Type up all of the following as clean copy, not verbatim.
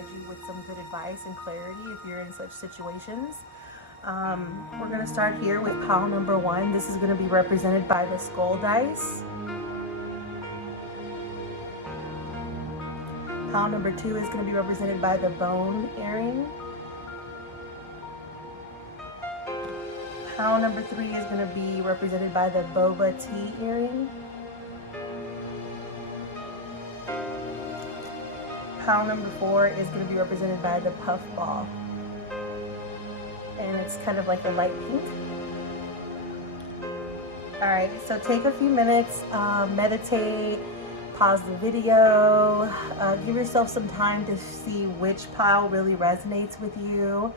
provide you with some good advice and clarity if you're in such situations. We're going to start here with pile number 1. This is going to be represented by the skull dice. Pile number 2 is going to be represented by the bone earring. Pile number 3 is going to be represented by the boba tea earring. Pile number 4 is going to be represented by the puff ball. And it's kind of like a light pink. Alright, so take a few minutes, meditate, pause the video, give yourself some time to see which pile really resonates with you.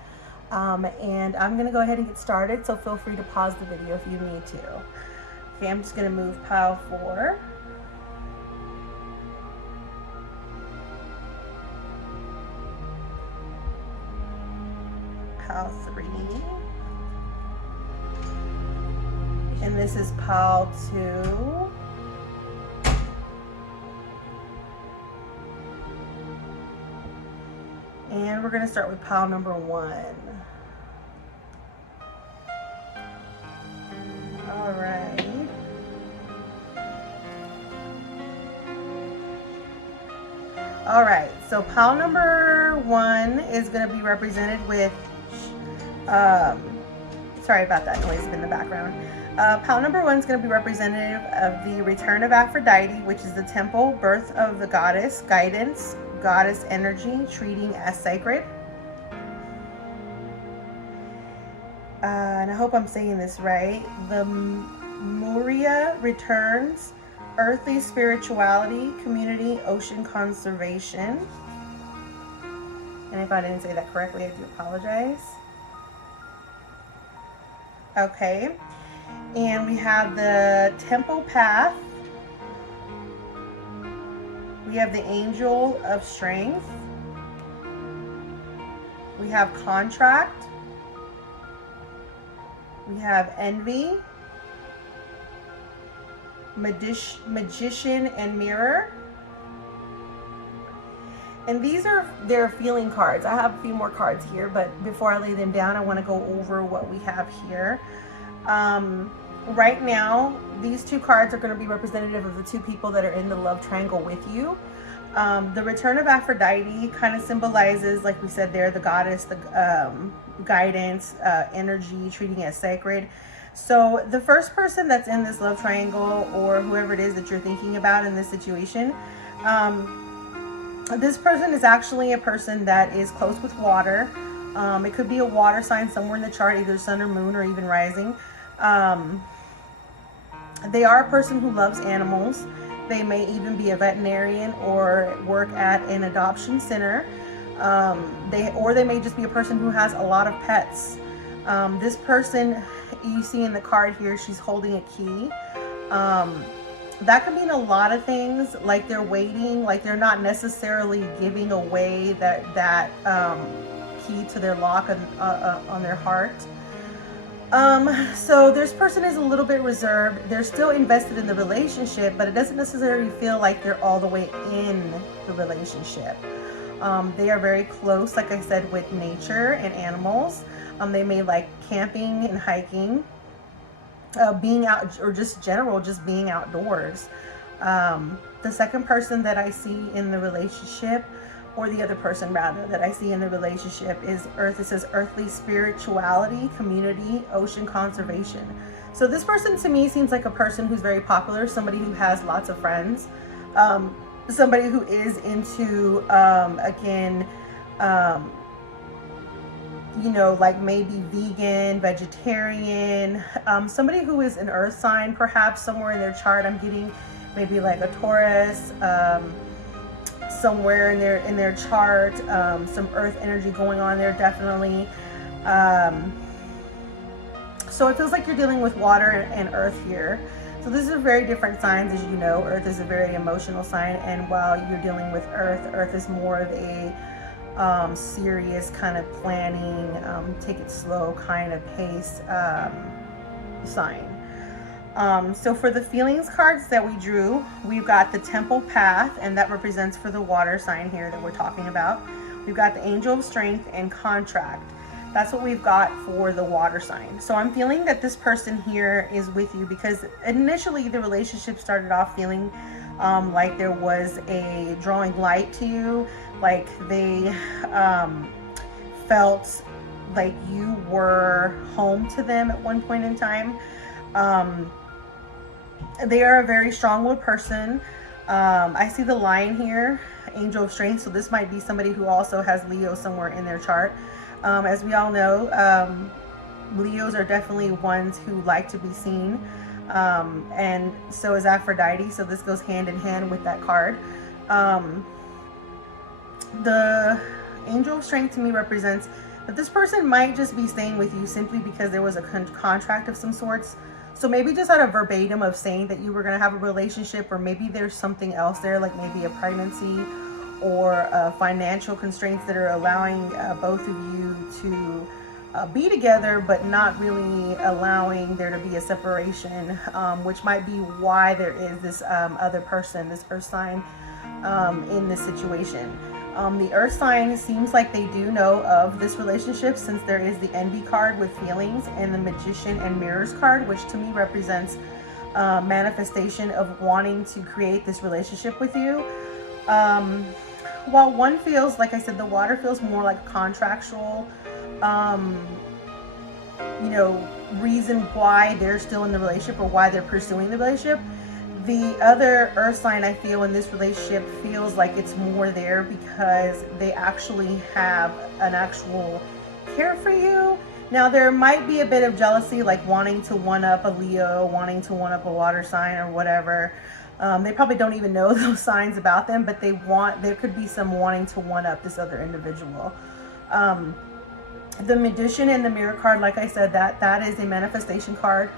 And I'm going to go ahead and get started, so feel free to pause the video if you need to. Okay, I'm just going to move pile 4. Pile 3. And this is pile 2. And we're going to start with pile number 1. All right. All right, so pile number 1 is going to be represented with, sorry about that noise in the background. Pile number 1 is going to be representative of the return of Aphrodite, which is the temple, birth of the goddess, guidance, goddess energy, treating as sacred. And I hope I'm saying this right. The Muria returns, earthly spirituality, community, ocean conservation. And if I didn't say that correctly, I do apologize. Okay. And we have the temple path. We have the angel of strength. We have contract. We have envy, magician, and mirror. And these are their feeling cards. I have a few more cards here, but before I lay them down, I want to go over what we have here. Right now, these 2 cards are going to be representative of the 2 people that are in the love triangle with you. The return of Aphrodite kind of symbolizes, like we said there, the goddess, the guidance, energy, treating as sacred. So the first person that's in this love triangle, or whoever it is that you're thinking about in this situation, this person is actually a person that is close with water. It could be a water sign somewhere in the chart, either sun or moon or even rising. They are a person who loves animals. They may even be a veterinarian or work at an adoption center. They may just be a person who has a lot of pets. This person you see in the card here, she's holding a key. That could mean a lot of things, like they're waiting, like they're not necessarily giving away that key to their lock on their heart. So this person is a little bit reserved. They're still invested in the relationship, but it doesn't necessarily feel like they're all the way in the relationship. They are very close, like I said, with nature and animals. They may like camping and hiking, being out, or just being outdoors. The second person that I see in the relationship, or the other person rather that I see in the relationship, is Earth. It says earthly spirituality, community, ocean conservation. So this person to me seems like a person who's very popular, somebody who has lots of friends, somebody who is into, again, you know, like maybe vegan, vegetarian, somebody who is an earth sign, perhaps somewhere in their chart. I'm getting maybe like a Taurus, somewhere in their chart, some earth energy going on there, definitely. So it feels like you're dealing with water and earth here. So these are very different signs, as you know. Earth is a very emotional sign, and while you're dealing with earth is more of a serious kind of planning, take it slow kind of pace sign. So for the feelings cards that we drew, we've got the temple path, and that represents for the water sign here that we're talking about. We've got the Angel of Strength and contract. That's what we've got for the water sign. So I'm feeling that this person here is with you because initially the relationship started off feeling like there was a drawing light to you, like they felt like you were home to them at one point in time. They are a very strong-willed person. I see the Lion here, Angel of Strength, so this might be somebody who also has Leo somewhere in their chart. As we all know, Leos are definitely ones who like to be seen, and so is Aphrodite, so this goes hand in hand with that card. The Angel of Strength to me represents that this person might just be staying with you simply because there was a contract of some sorts. So maybe just out of verbatim of saying that you were going to have a relationship, or maybe there's something else there, like maybe a pregnancy or financial constraints that are allowing both of you to be together, but not really allowing there to be a separation, which might be why there is this other person, this earth sign, in this situation. The earth sign seems like they do know of this relationship, since there is the envy card with feelings and the magician and mirrors card, which to me represents manifestation of wanting to create this relationship with you. While one feels, like I said, the water feels more like contractual, you know, reason why they're still in the relationship or why they're pursuing the relationship. The other earth sign I feel in this relationship feels like it's more there because they actually have an actual care for you. Now there might be a bit of jealousy, like wanting to one up a Leo, wanting to one up a water sign or whatever. They probably don't even know those signs about them, but there could be some wanting to one up this other individual. The Magician and the Mirror card, like I said, that is a manifestation card.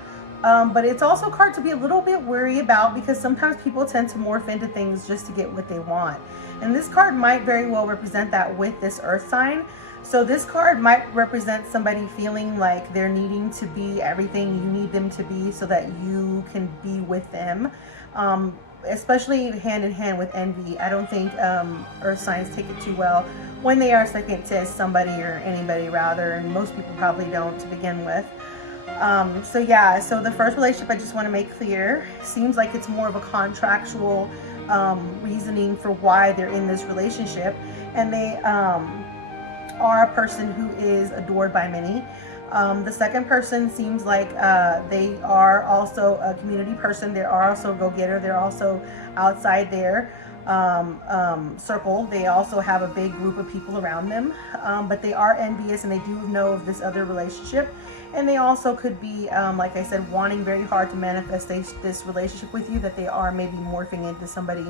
But it's also a card to be a little bit wary about, because sometimes people tend to morph into things just to get what they want. And this card might very well represent that with this earth sign. So this card might represent somebody feeling like they're needing to be everything you need them to be so that you can be with them. Especially hand in hand with envy. I don't think earth signs take it too well when they are second to somebody or anybody rather, and most people probably don't to begin with. So yeah, so the first relationship, I just want to make clear, seems like it's more of a contractual reasoning for why they're in this relationship, and they are a person who is adored by many. The second person seems like they are also a community person. They are also a go-getter. They're also outside their circle. They also have a big group of people around them, but they are envious and they do know of this other relationship. And they also could be, like I said, wanting very hard to manifest this relationship with you, that they are maybe morphing into somebody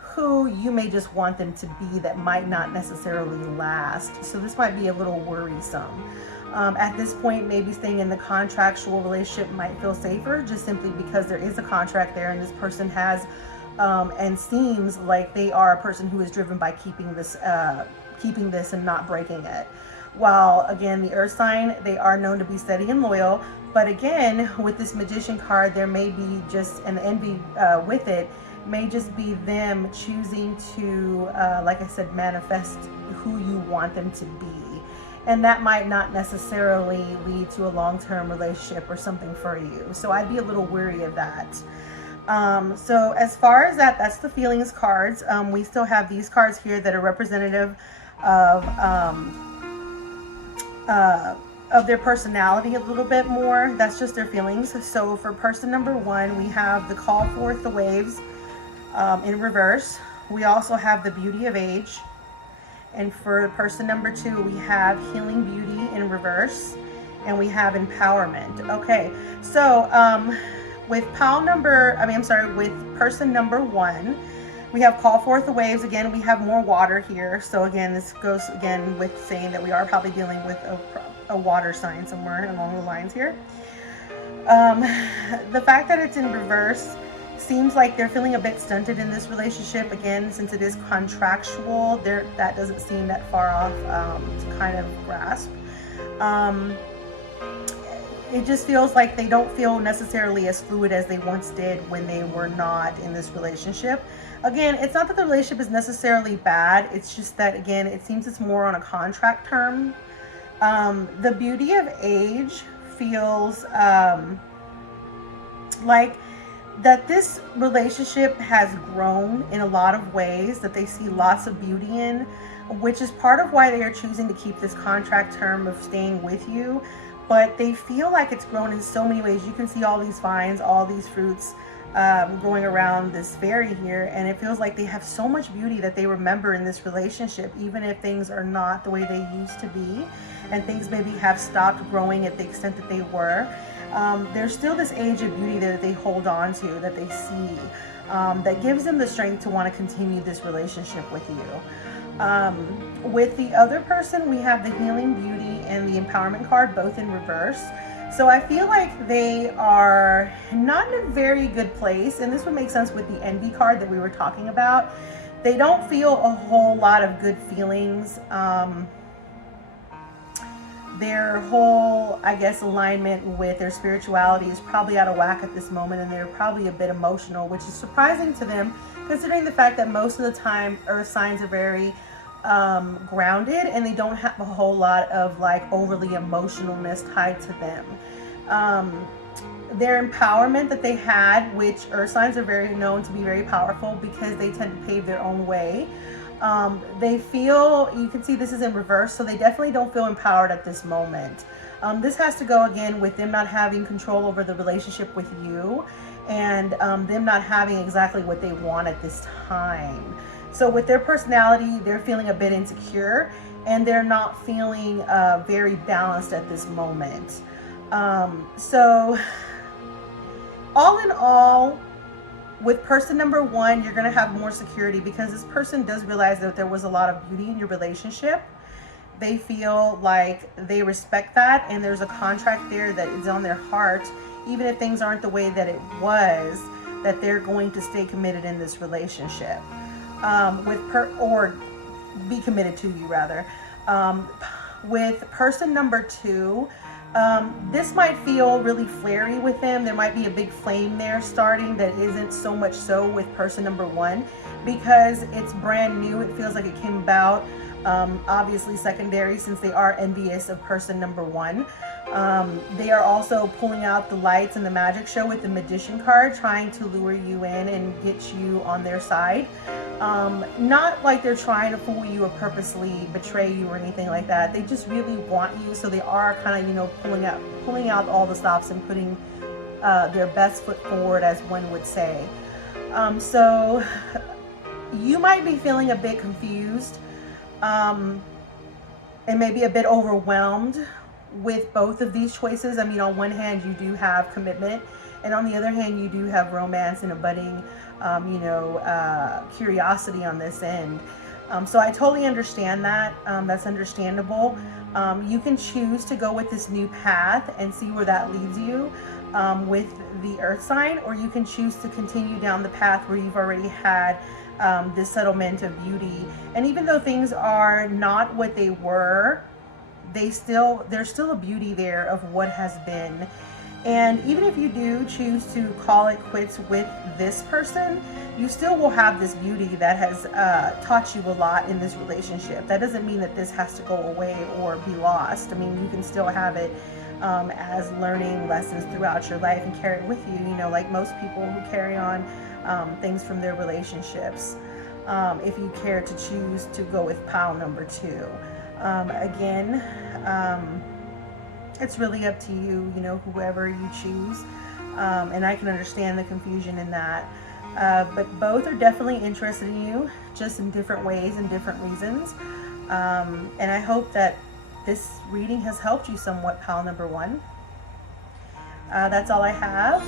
who you may just want them to be, that might not necessarily last. So this might be a little worrisome. At this point, maybe staying in the contractual relationship might feel safer, just simply because there is a contract there, and this person has and seems like they are a person who is driven by keeping this and not breaking it. While again, the earth sign, they are known to be steady and loyal, but again, with this Magician card, there may be just an envy with it, may just be them choosing to, like I said, manifest who you want them to be. And that might not necessarily lead to a long-term relationship or something for you. So I'd be a little weary of that. So as far as that's the feelings cards. We still have these cards here that are representative of their personality a little bit more. That's just their feelings. So for person number one, we have the Call Forth the Waves in reverse. We also have the Beauty of Age. And for person number two, we have Healing Beauty in reverse, and we have Empowerment. Okay, so with with person number one, we have Call Forth the Waves. Again, we have more water here. So again, this goes again with saying that we are probably dealing with a water sign somewhere along the lines here. The fact that it's in reverse seems like they're feeling a bit stunted in this relationship. Again, since it is contractual, that doesn't seem that far off to kind of grasp. It just feels like they don't feel necessarily as fluid as they once did when they were not in this relationship. Again, it's not that the relationship is necessarily bad. It's just that, again, it seems it's more on a contract term. The beauty of age feels like that this relationship has grown in a lot of ways, that they see lots of beauty in, which is part of why they are choosing to keep this contract term of staying with you. But they feel like it's grown in so many ways. You can see all these vines, all these fruits growing around this fairy here, and it feels like they have so much beauty that they remember in this relationship, even if things are not the way they used to be, and things maybe have stopped growing at the extent that they were. There's still this age of beauty that they hold on to, that they see, that gives them the strength to want to continue this relationship with you. With the other person, we have the healing beauty and the empowerment card, both in reverse. So I feel like they are not in a very good place, and this would make sense with the envy card that we were talking about. They don't feel a whole lot of good feelings. Their whole, I guess, alignment with their spirituality is probably out of whack at this moment, and they're probably a bit emotional, which is surprising to them, considering the fact that most of the time Earth signs are very grounded, and they don't have a whole lot of like overly emotionalness tied to them. Their empowerment that they had, which Earth signs are very known to be very powerful because they tend to pave their own way. They feel, you can see this is in reverse, so they definitely don't feel empowered at this moment. This has to go again with them not having control over the relationship with you, and them not having exactly what they want at this time. So with their personality, they're feeling a bit insecure, and they're not feeling very balanced at this moment. So all in all, with person number one, you're going to have more security because this person does realize that there was a lot of beauty in your relationship. They feel like they respect that, and there's a contract there that is on their heart, even if things aren't the way that it was, that they're going to stay committed in this relationship. Or be committed to you rather. With person number two, this might feel really flary with them. There might be a big flame there starting that isn't so much so with person number one, because it's brand new. It feels like it came about, obviously secondary, since they are envious of person number one. They are also pulling out the lights in the magic show with the magician card, trying to lure you in and get you on their side. Not like they're trying to fool you or purposely betray you or anything like that. They just really want you, so they are kind of, you know, pulling out all the stops and putting their best foot forward, as one would say. So you might be feeling a bit confused and maybe a bit overwhelmed with both of these choices. I mean, on one hand, you do have commitment, and on the other hand, you do have romance and a budding, curiosity on this end. So I totally understand that. That's understandable. You can choose to go with this new path and see where that leads you with the earth sign, or you can choose to continue down the path where you've already had this settlement of beauty. And even though things are not what they were, there's still a beauty there of what has been. And even if you do choose to call it quits with this person, you still will have this beauty that has taught you a lot in this relationship. That doesn't mean that this has to go away or be lost. I mean, you can still have it as learning lessons throughout your life and carry it with you, you know, like most people who carry on things from their relationships, if you care to choose to go with pile number two. Again, it's really up to you, you know, whoever you choose. And I can understand the confusion in that. But both are definitely interested in you, just in different ways and different reasons. And I hope that this reading has helped you somewhat, pile number one. That's all I have.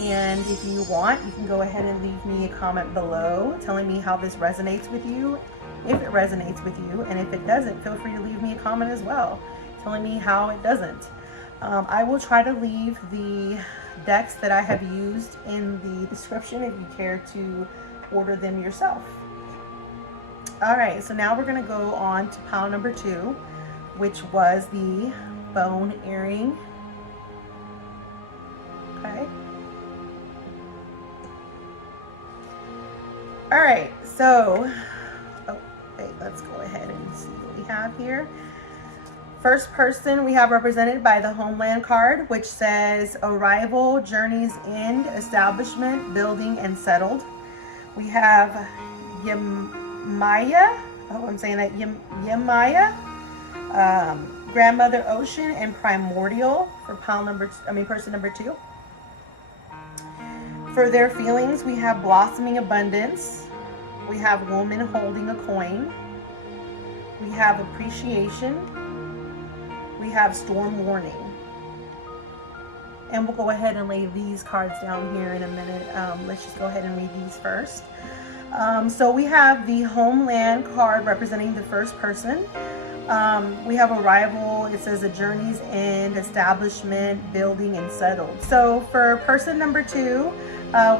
And if you want, you can go ahead and leave me a comment below telling me how this resonates with you, if it resonates with you. And if it doesn't, feel free to leave me a comment as well, telling me how it doesn't. I will try to leave the decks that I have used in the description if you care to order them yourself. Alright, so now we're going to go on to pile number two, which was the bone earring. Okay. All right, so, okay, let's go ahead and see what we have here. First person we have represented by the Homeland card, which says arrival, journey's end, establishment, building, and settled. We have Yemaya, I hope I'm saying that, Yemaya, grandmother ocean, and primordial for person number 2. For their feelings, we have blossoming abundance. We have woman holding a coin. We have appreciation. We have storm warning. And we'll go ahead and lay these cards down here in a minute. Let's just go ahead and read these first. So we have the Homeland card representing the first person. We have arrival. It says a journey's end, establishment, building, and settled. So for person number 2,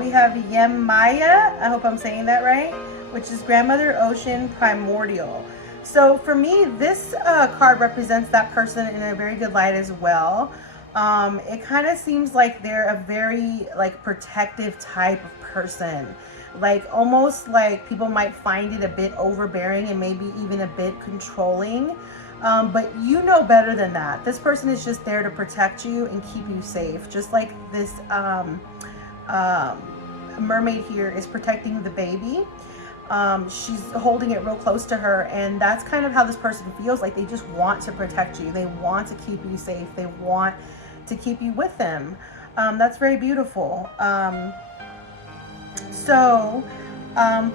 we have Yemaya, I hope I'm saying that right, which is grandmother ocean, primordial. So for me, this card represents that person in a very good light as well. It kind of seems like they're a very protective type of person. Almost like people might find it a bit overbearing and maybe even a bit controlling. But you know better than that. This person is just there to protect you and keep you safe. Just like this mermaid here is protecting the baby. She's holding it real close to her, and that's kind of how this person feels. Like they just want to protect you. They want to keep you safe. They want to keep you with them. That's very beautiful.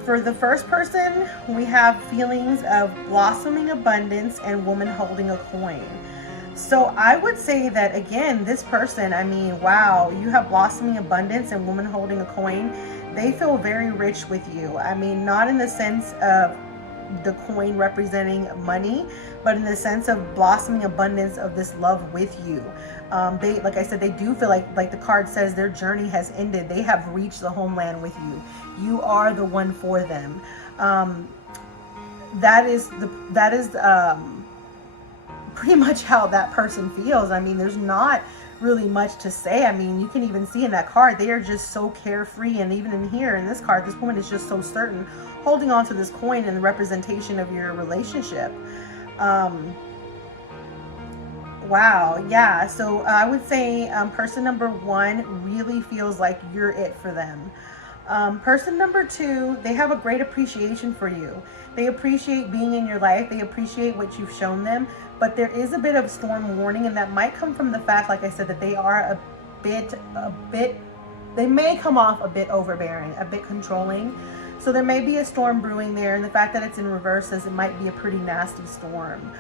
For the first person, we have feelings of blossoming abundance and woman holding a coin. So I would say that, again, this person, I mean, wow, you have blossoming abundance and woman holding a coin. They feel very rich with you. I mean, not in the sense of the coin representing money, but in the sense of blossoming abundance of this love with you. They, like I said, they do feel like the card says, their journey has ended. They have reached the homeland with you. You are the one for them. That is pretty much how that person feels. I mean, there's not really much to say. I mean, you can even see in that card, they are just so carefree. And even in here, in this card, this woman is just so certain, holding on to this coin in the representation of your relationship. Wow, yeah. So I would say person number 1 really feels like you're it for them. Person number 2, they have a great appreciation for you. They appreciate being in your life. They appreciate what you've shown them. But there is a bit of storm warning, and that might come from the fact, like I said, that they are they may come off a bit overbearing, a bit controlling. So there may be a storm brewing there, and the fact that it's in reverse says it might be a pretty nasty storm.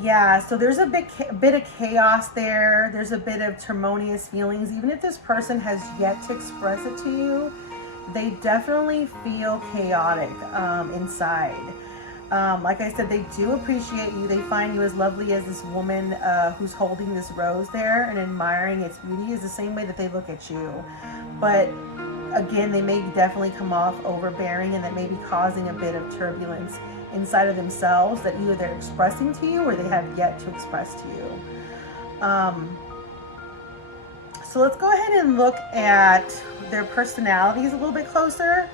Yeah, so there's a bit of chaos there. There's a bit of turmonious feelings. Even if this person has yet to express it to you, they definitely feel chaotic inside. Like I said, they do appreciate you. They find you as lovely as this woman who's holding this rose there and admiring its beauty is the same way that they look at you. But again, they may definitely come off overbearing, and that may be causing a bit of turbulence inside of themselves that either they're expressing to you or they have yet to express to you. So let's go ahead and look at their personalities a little bit closer.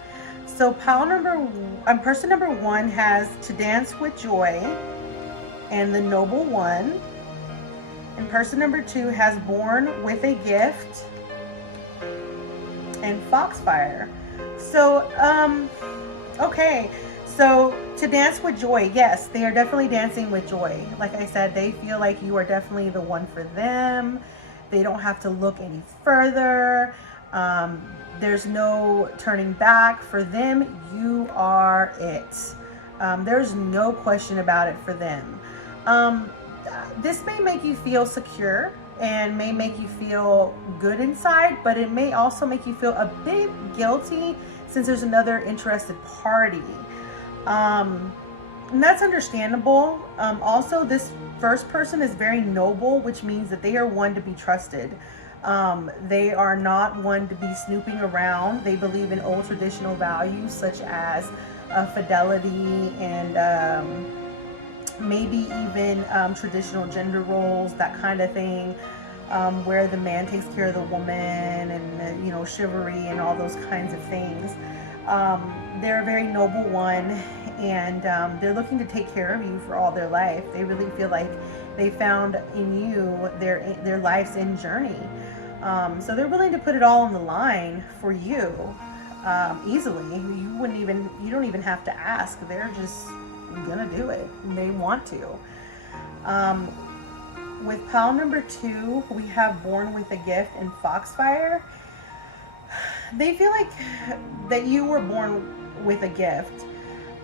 So person number 1 has to dance with joy and the noble one. And person number 2 has born with a gift and Foxfire. So, okay. So to dance with joy, yes, they are definitely dancing with joy. Like I said, they feel like you are definitely the one for them. They don't have to look any further. There's no turning back. For them, you are it. There's no question about it for them. This may make you feel secure and may make you feel good inside, but it may also make you feel a bit guilty since there's another interested party. And that's understandable. Also, this first person is very noble, which means that they are one to be trusted. They are not one to be snooping around. They believe in old traditional values such as fidelity and maybe even traditional gender roles, that kind of thing. where the man takes care of the woman and, chivalry and all those kinds of things. They're a very noble one, and they're looking to take care of you for all their life. They really feel like they found in you their life's end journey. So they're willing to put it all on the line for you easily. You don't even have to ask. They're just gonna do it. They want to. With pile number 2, we have Born with a Gift and Foxfire. They feel like that you were born with a gift.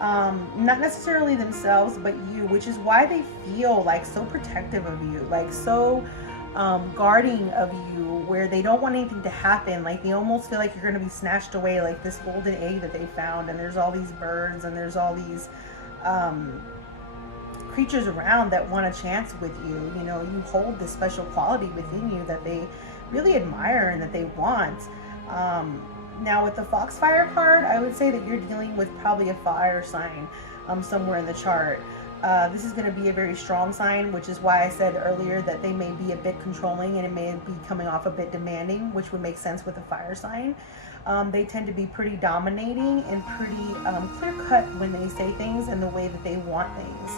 Not necessarily themselves, but you, which is why they feel like so protective of you, like so guarding of you, where they don't want anything to happen. Like they almost feel like you're going to be snatched away, like this golden egg that they found, and there's all these birds and there's all these creatures around that want a chance with you. You hold this special quality within you that they really admire and that they want. Now with the Foxfire card, I would say that you're dealing with probably a fire sign somewhere in the chart. This is going to be a very strong sign, which is why I said earlier that they may be a bit controlling and it may be coming off a bit demanding, which would make sense with a fire sign. They tend to be pretty dominating and pretty clear-cut when they say things and the way that they want things.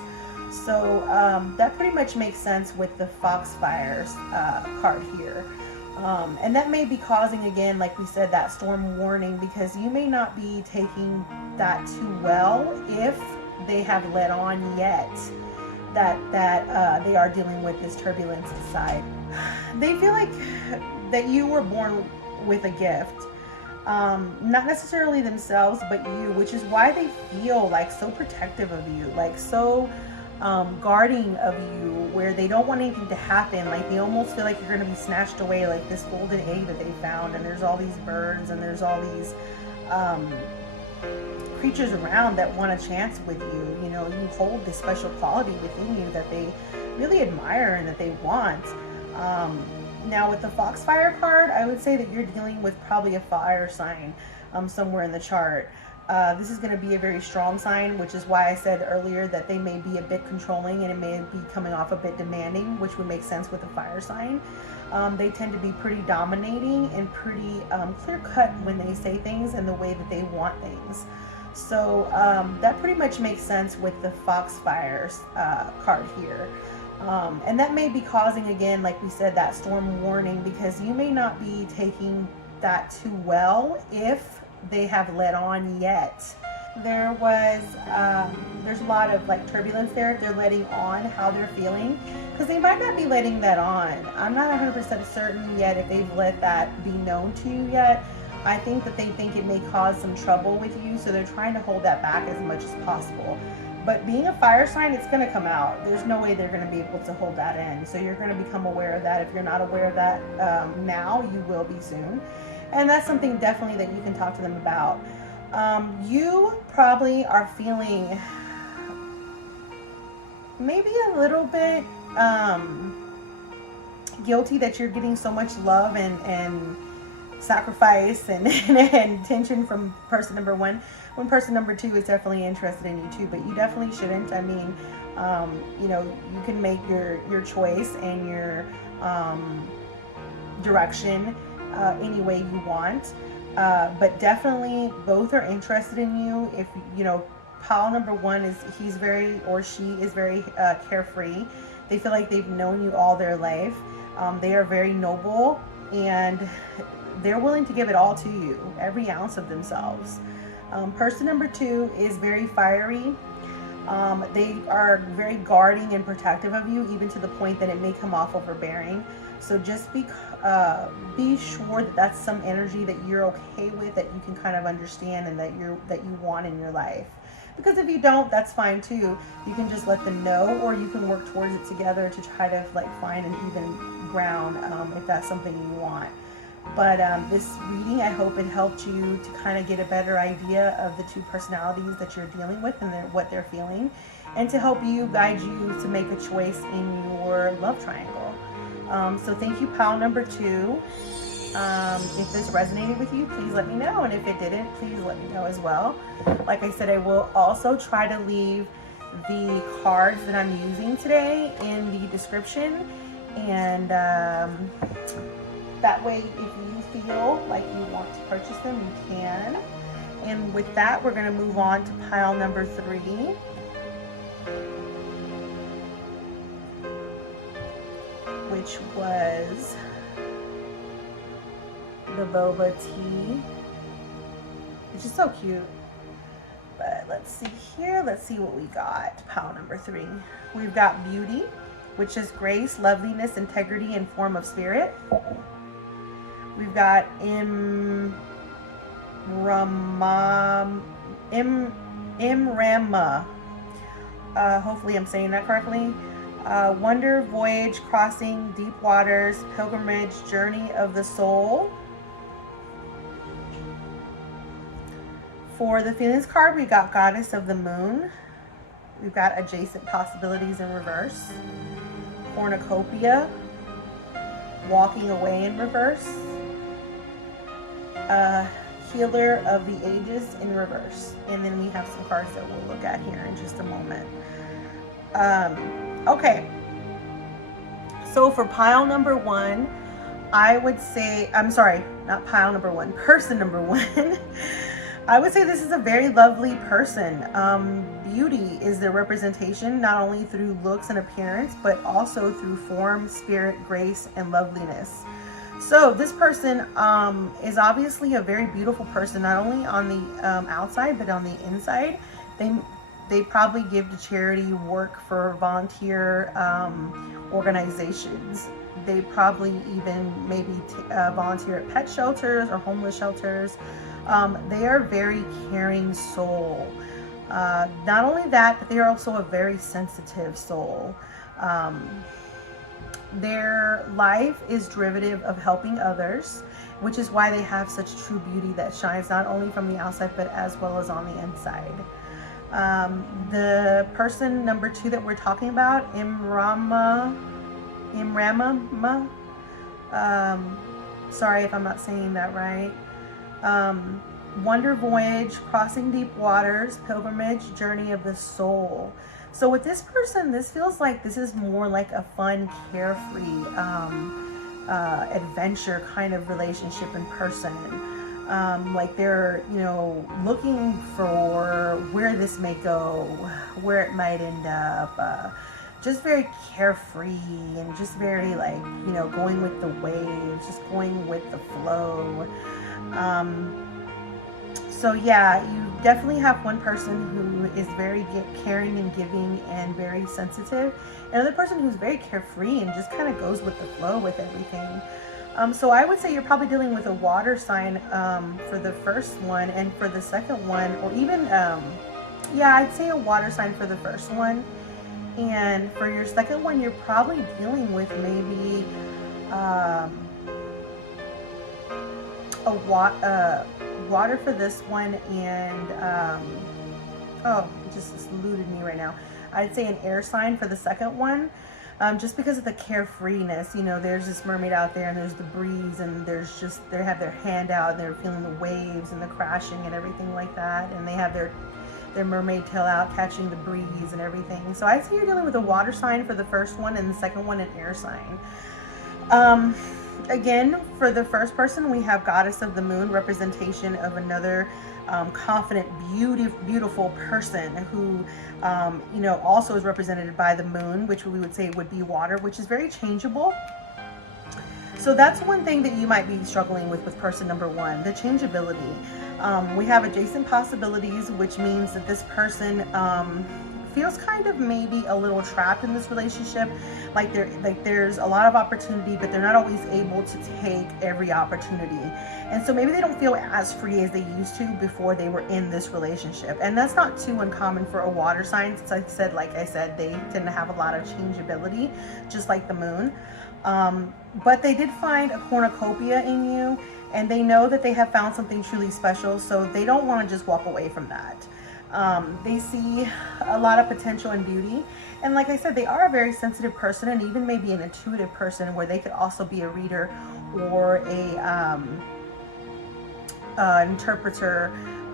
So that pretty much makes sense with the Foxfire's card here. And that may be causing, again, like we said, that storm warning, because you may not be taking that too well if they have let on yet that they are dealing with this turbulence inside. They feel like that you were born with a gift. Not necessarily themselves, but you, which is why they feel like so protective of you, like so guarding of you, where they don't want anything to happen. Like they almost feel like you're going to be snatched away, like this golden egg that they found, and there's all these birds and there's all these creatures around that want a chance with you. You hold this special quality within you that they really admire and that they want. Now with the Foxfire card, I would say that you're dealing with probably a fire sign somewhere in the chart. This is going to be a very strong sign, which is why I said earlier that they may be a bit controlling and it may be coming off a bit demanding, which would make sense with a fire sign. They tend to be pretty dominating and pretty clear-cut when they say things and the way that they want things. So that pretty much makes sense with the Foxfire's card here. And that may be causing, again, like we said, that storm warning, because you may not be taking that too well if they have let on yet. There's a lot of like turbulence there. If they're letting on how they're feeling, because they might not be letting that on. I'm not 100% certain yet if they've let that be known to you yet. I think that they think it may cause some trouble with you, so they're trying to hold that back as much as possible. But being a fire sign, it's going to come out. There's no way they're going to be able to hold that in. So you're going to become aware of that. If you're not aware of that now, you will be soon. And that's something definitely that you can talk to them about. You probably are feeling maybe a little bit guilty that you're getting so much love and sacrifice and attention from person number 1, when person number 2 is definitely interested in you too. But you definitely shouldn't. I mean, you can make your choice and your direction any way you want, but definitely both are interested in you. If pile number 1 is he's very, or she is very carefree. They feel like they've known you all their life. They are very noble and they're willing to give it all to you, every ounce of themselves. Person number 2 is very fiery. They are very guarding and protective of you, even to the point that it may come off overbearing. So just be sure that that's some energy that you're okay with, that you can kind of understand, and that you want in your life. Because if you don't, that's fine too. You can just let them know, or you can work towards it together to try to like find an even ground if that's something you want. But this reading, I hope it helped you to kind of get a better idea of the 2 personalities that you're dealing with and what they're feeling, and to help you, guide you to make a choice in your love triangle. So thank you, pile number 2. If this resonated with you, please let me know. And if it didn't, please let me know as well. Like I said, I will also try to leave the cards that I'm using today in the description. And that way, if you feel like you want to purchase them, you can. And with that, we're going to move on to pile number 3. Which was the boba tea, which is so cute. But let's see here. Let's see what we got. Pile number 3. We've got beauty, which is grace, loveliness, integrity, and form of spirit. We've got Imrama. Hopefully I'm saying that correctly. Wonder, voyage, crossing, deep waters, pilgrimage, journey of the soul. For the feelings card, we got goddess of the moon. We've got adjacent possibilities in reverse. Cornucopia, walking away in reverse. Healer of the ages in reverse. And then we have some cards that we'll look at here in just a moment. Okay, so for pile number 1, I would say, I'm sorry, not pile number 1, person number 1. I would say this is a very lovely person. Beauty is their representation, not only through looks and appearance, but also through form, spirit, grace, and loveliness. So this person is obviously a very beautiful person, not only on the outside, but on the inside. They probably give to charity, work for volunteer organizations. They probably even maybe volunteer at pet shelters or homeless shelters. They are a very caring soul. Not only that, but they are also a very sensitive soul. Their life is derivative of helping others, which is why they have such true beauty that shines not only from the outside, but as well as on the inside. The person number 2 that we're talking about, Imrama, sorry if I'm not saying that right. Wonder, voyage, crossing deep waters, pilgrimage, journey of the soul. So with this person, this feels like this is more like a fun, carefree, adventure kind of relationship in person. Like they're, looking for where this may go, where it might end up. Just very carefree and just very going with the waves, just going with the flow. So yeah, you definitely have one person who is very caring and giving and very sensitive. Another person who's very carefree and just kind of goes with the flow with everything. So I would say you're probably dealing with a water sign for the first one, and for the second one, or even, yeah, I'd say a water sign for the first one. And for your second one, you're probably dealing with maybe water for this one, and oh, it just eluded me right now. I'd say an air sign for the second one, just because of the carefreeness. There's this mermaid out there, and there's the breeze, and there's just, they have their hand out, and they're feeling the waves and the crashing and everything like that, and they have their mermaid tail out, catching the breeze and everything. So I'd say you're dealing with a water sign for the first one, and the second one an air sign. Again, for the first person, we have goddess of the moon, representation of another confident, beautiful person who, also is represented by the moon, which we would say would be water, which is very changeable. So that's one thing that you might be struggling with person number 1, the changeability. We have adjacent possibilities, which means that this person feels kind of maybe a little trapped in this relationship. There's a lot of opportunity, but they're not always able to take every opportunity. And so maybe they don't feel as free as they used to before they were in this relationship. And that's not too uncommon for a water sign, since like I said, they tend to have a lot of changeability, just like the moon. But they did find a cornucopia in you, and they know that they have found something truly special, so they don't want to just walk away from that. They see a lot of potential and beauty, and like I said, they are a very sensitive person, and even maybe an intuitive person, where they could also be a reader or a interpreter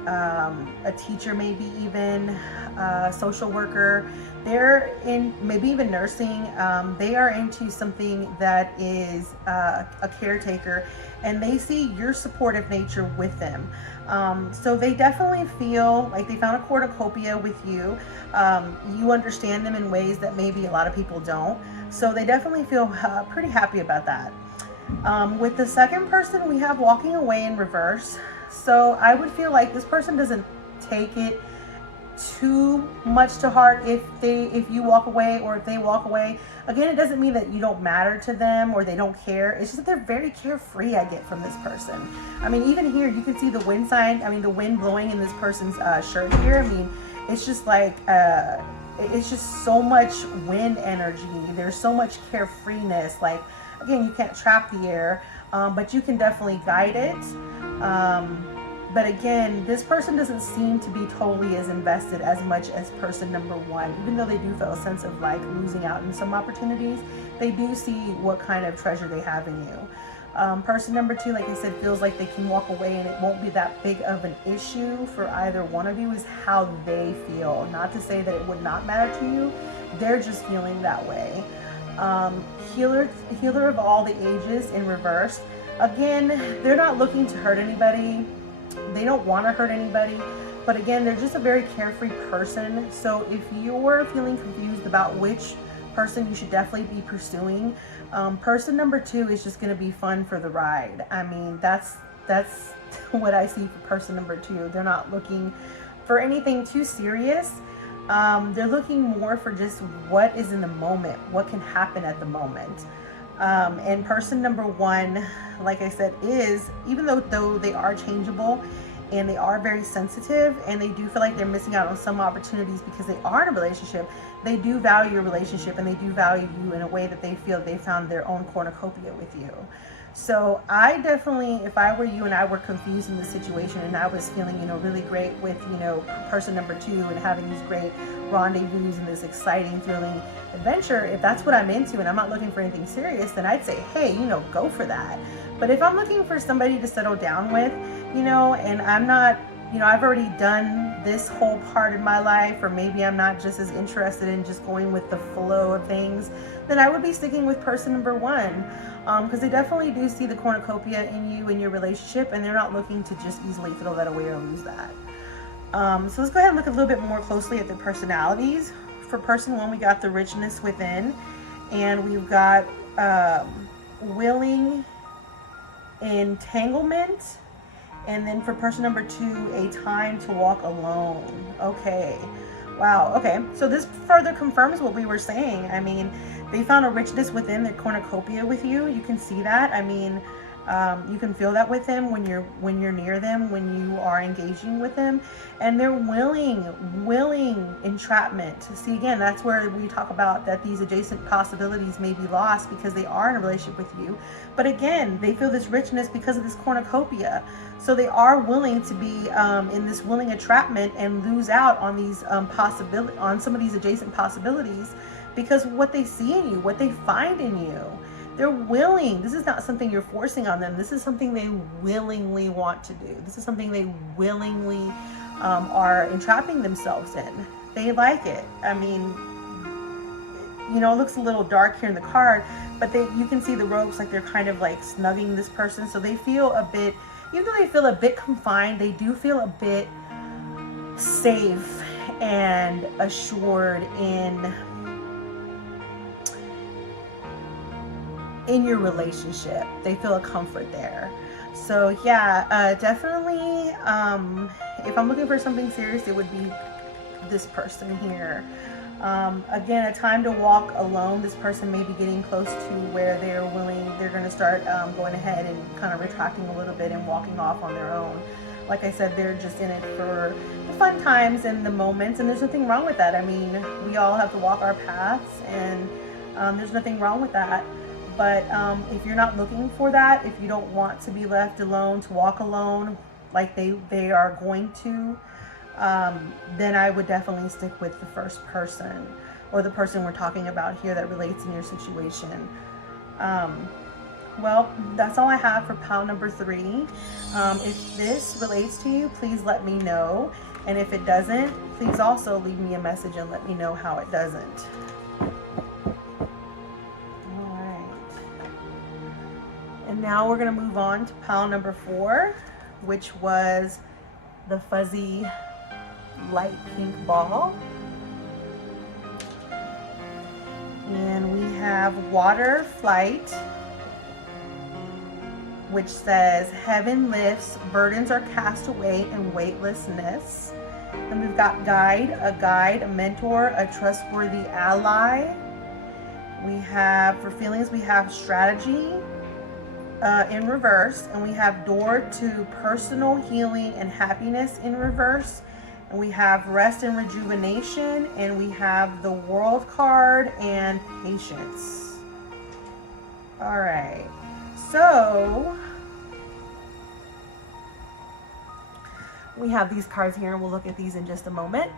a teacher, maybe even a social worker. They're in maybe even nursing. They are into something that is a caretaker, and they see your supportive nature with them. So they definitely feel like they found a cornucopia with you. You understand them in ways that maybe a lot of people don't. So they definitely feel pretty happy about that. With the second person, we have walking away in reverse. So I would feel like this person doesn't take it too much to heart if you walk away, or if they walk away. Again, it doesn't mean that you don't matter to them or they don't care. It's just that they're very carefree, I get from this person. I mean, even here you can see the wind sign. I mean, the wind blowing in this person's shirt here. I mean, it's just like it's just so much wind energy. There's so much carefreeness. Like, again, you can't trap the air, but you can definitely guide it. But again, this person doesn't seem to be totally as invested as much as person number one. Even though they do feel a sense of like losing out in some opportunities, they do see what kind of treasure they have in you. Person number two, like I said, feels like they can walk away and it won't be that big of an issue for either one of you, is how they feel. Not to say that it would not matter to you, they're just feeling that way. Healer of all the ages in reverse. Again, they're not looking to hurt anybody. They don't want to hurt anybody. But again, they're just a very carefree person. So if you're feeling confused about which person you should definitely be pursuing, person number two is just going to be fun for the ride. I mean, that's what I see for person number two. They're not looking for anything too serious. They're looking more for just what is in the moment, what can happen at the moment. And person number one, like I said, is, even though they are changeable and they are very sensitive and they do feel like they're missing out on some opportunities because they are in a relationship, they do value your relationship and they do value you in a way that they feel they found their own cornucopia with you. So I definitely, if I were you and I were confused in this situation and I was feeling, really great with, person number two and having these great rendezvous and this exciting, thrilling adventure, if that's what I'm into and I'm not looking for anything serious, then I'd say, hey, go for that. But if I'm looking for somebody to settle down with, and I'm not, I've already done this whole part of my life, or maybe I'm not just as interested in just going with the flow of things, then I would be sticking with person number one. Because they definitely do see the cornucopia in you, in your relationship, and they're not looking to just easily throw that away or lose that. So let's go ahead and look a little bit more closely at their personalities. For person one, we got the richness within, and we've got willing entanglement, and then for person number two, a time to walk alone. Okay. Wow. Okay. So this further confirms what we were saying. I mean, they found a richness within their cornucopia with you. You can see that. I mean, you can feel that with them when you're near them, when you are engaging with them, and they're willing entrapment. See, again, that's where we talk about that these adjacent possibilities may be lost because they are in a relationship with you. But again, they feel this richness because of this cornucopia. So they are willing to be in this willing entrapment and lose out on these on some of these adjacent possibilities because of what they see in you, what they find in you. They're willing. This is not something you're forcing on them. This is something they willingly want to do. This is something they willingly are entrapping themselves in. They like it. I mean, it looks a little dark here in the card, but you can see the ropes, like they're kind of like snugging this person. So they feel a bit, even though they feel a bit confined, they do feel a bit safe and assured in your relationship. They feel a comfort there. So yeah, definitely, if I'm looking for something serious, it would be this person here. Again, a time to walk alone. This person may be getting close to where they're going to start going ahead and kind of retracting a little bit and walking off on their own. Like I said, they're just in it for the fun times and the moments, and there's nothing wrong with that. I mean, we all have to walk our paths, and there's nothing wrong with that. But if you're not looking for that, if you don't want to be left alone, to walk alone like they are going to, then I would definitely stick with the first person, or the person we're talking about here that relates in your situation. Well, that's all I have for pile number 3. If this relates to you, please let me know. And if it doesn't, please also leave me a message and let me know how it doesn't. All right. And now we're going to move on to pile number 4, which was the fuzzy light pink ball. And we have Water Flight, which says heaven lifts, burdens are cast away, and weightlessness. And we've got guide, a mentor, a trustworthy ally. We have, for feelings, we have strategy in reverse, and we have door to personal healing and happiness in reverse. And we have rest and rejuvenation, and we have the world card and patience. All right, so we have these cards here, and we'll look at these in just a moment.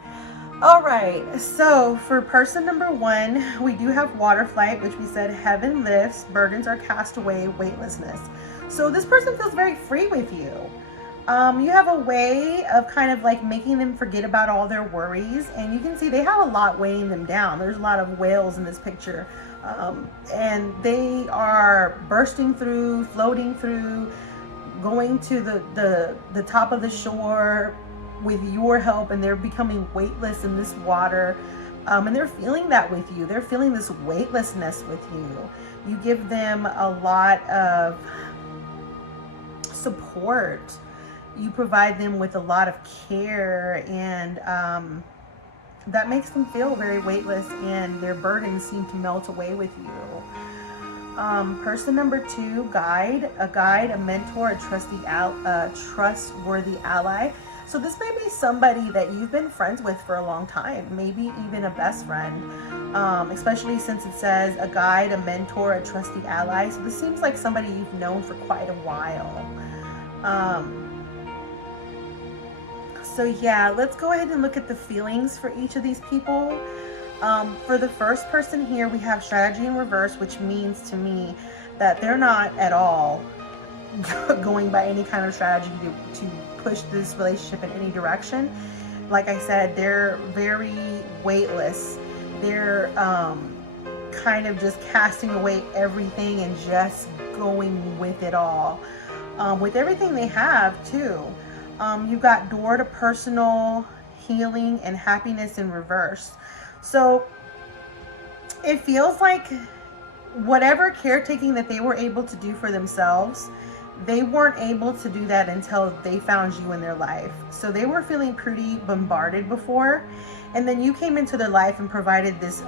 All right, so for person number 1, we do have Water Flight, which we said heaven lifts, burdens are cast away, weightlessness. So this person feels very free with you. You have a way of kind of like making them forget about all their worries, and you can see they have a lot weighing them down. There's a lot of whales in this picture, and they are bursting through, floating through, going to the top of the shore with your help, and they're becoming weightless in this water, and they're feeling that with you. They're feeling this weightlessness with you. You give them a lot of support. You provide them with a lot of care, and that makes them feel very weightless, and their burdens seem to melt away with you. Person number 2, guide, a mentor, a trustworthy ally. So this may be somebody that you've been friends with for a long time, maybe even a best friend, especially since it says a guide, a mentor, a trusty ally. So this seems like somebody you've known for quite a while. So yeah, let's go ahead and look at the feelings for each of these people. For the first person here, we have strategy in reverse, which means to me that they're not at all going by any kind of strategy to push this relationship in any direction. Like I said, they're very weightless. They're kind of just casting away everything and just going with it all. With everything they have too. You've got door to personal healing and happiness in reverse. So it feels like whatever caretaking that they were able to do for themselves, they weren't able to do that until they found you in their life. So they were feeling pretty bombarded before, and then you came into their life and provided this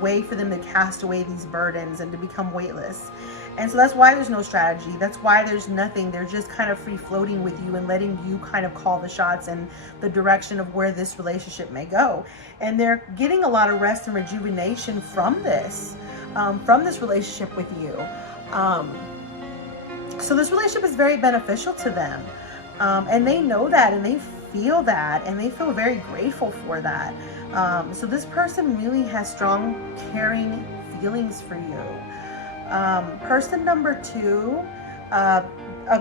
way for them to cast away these burdens and to become weightless. And so that's why there's no strategy. That's why there's nothing. They're just kind of free floating with you and letting you kind of call the shots in the direction of where this relationship may go. And they're getting a lot of rest and rejuvenation from this relationship with you. So this relationship is very beneficial to them. And they know that, and they feel that, and they feel very grateful for that. So this person really has strong, caring feelings for you. Person number 2, a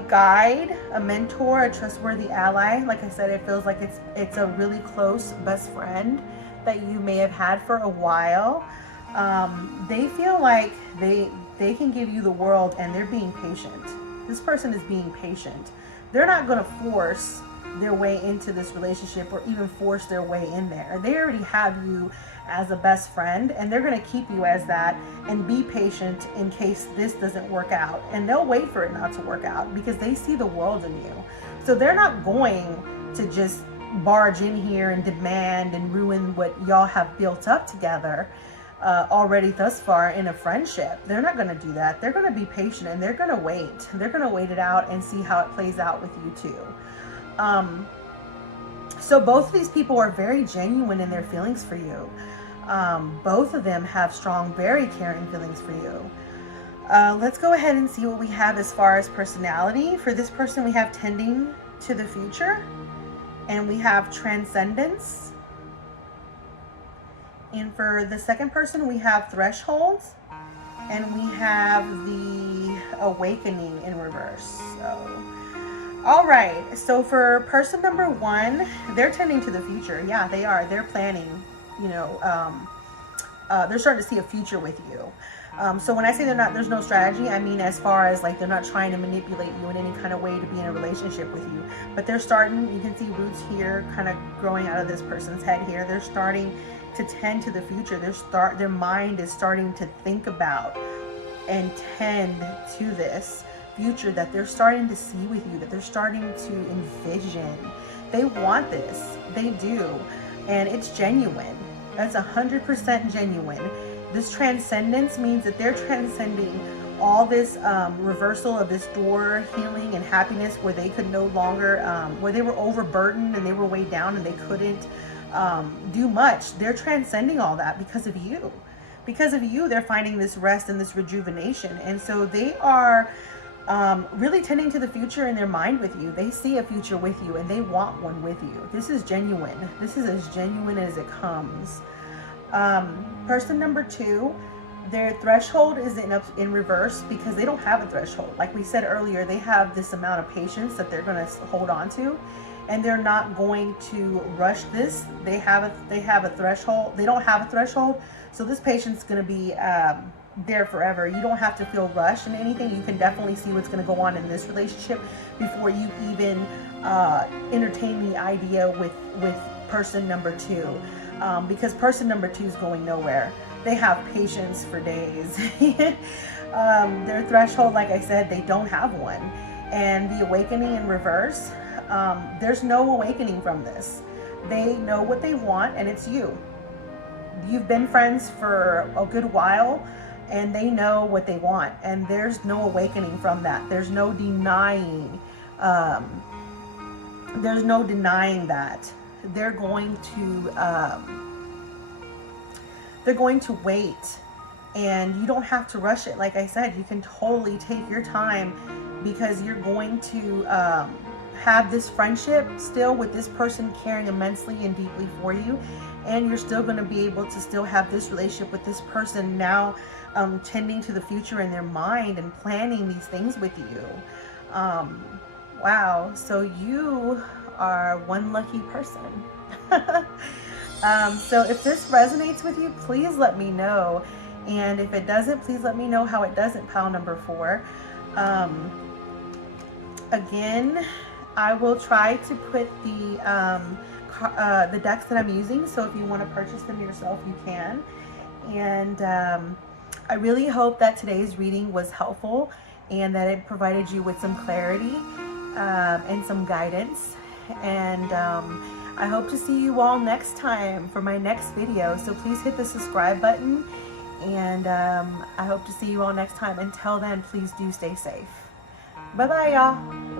guide, a mentor, a trustworthy ally. Like I said, it feels like it's a really close best friend that you may have had for a while. They feel like they can give you the world, and they're being patient. This person is being patient. They're not going to force their way into this relationship or even force their way in there. They already have you as a best friend, and they're going to keep you as that and be patient in case this doesn't work out. And they'll wait for it not to work out because they see the world in you. So they're not going to just barge in here and demand and ruin what y'all have built up together already thus far in a friendship. They're not going to do that. They're going to be patient, and they're going to wait. They're going to wait it out and see how it plays out with you too. So both of these people are very genuine in their feelings for you. Both of them have strong, very caring feelings for you. Let's go ahead and see what we have as far as personality. For this person, we have tending to the future, and we have transcendence. And for the second person, we have thresholds, and we have the awakening in reverse. So, all right. So for person number 1, they're tending to the future. Yeah, they are. They're planning. You know, they're starting to see a future with you. So when I say there's no strategy, I mean as far as like they're not trying to manipulate you in any kind of way to be in a relationship with you. But they're starting. You can see roots here, kind of growing out of this person's head here. They're starting to tend to the future. Their mind is starting to think about and tend to this future that they're starting to see with you, that they're starting to envision. They want this. They do. And it's genuine. That's 100% genuine. This transcendence means that they're transcending all this reversal of this door healing and happiness where they could no longer, where they were overburdened and they were weighed down and they couldn't do much. They're transcending all that because of you. Because of you, they're finding this rest and this rejuvenation. And so they are really tending to the future in their mind with you. They see a future with you and they want one with you. This is genuine. This is as genuine as it comes. Person number 2, their threshold is in reverse because they don't have a threshold. Like we said earlier, they have this amount of patience that they're going to hold on to, and they're not going to rush this. They have a threshold. They don't have a threshold, so this patience is going to be there forever. You don't have to feel rushed in anything. You can definitely see what's going to go on in this relationship before you even entertain the idea with person number 2. Because person number 2 is going nowhere. They have patience for days. Their threshold, like I said, they don't have one. And the awakening in reverse, there's no awakening from this. They know what they want, and it's you. You've been friends for a good while, and they know what they want. And there's no awakening from that. There's no denying. There's no denying that. They're going to wait, and you don't have to rush it. Like I said, you can totally take your time because you're going to have this friendship still with this person caring immensely and deeply for you, and you're still going to be able to still have this relationship with this person now, tending to the future in their mind and planning these things with you. Wow, so you are one lucky person. So if this resonates with you, please let me know. And if it doesn't, please let me know how it doesn't, pile number 4. Again, I will try to put the decks that I'm using. So if you want to purchase them yourself, you can. And I really hope that today's reading was helpful and that it provided you with some clarity and some guidance. And I hope to see you all next time for my next video. So please hit the subscribe button, and I hope to see you all next time. Until then, please do stay safe. Bye-bye, y'all.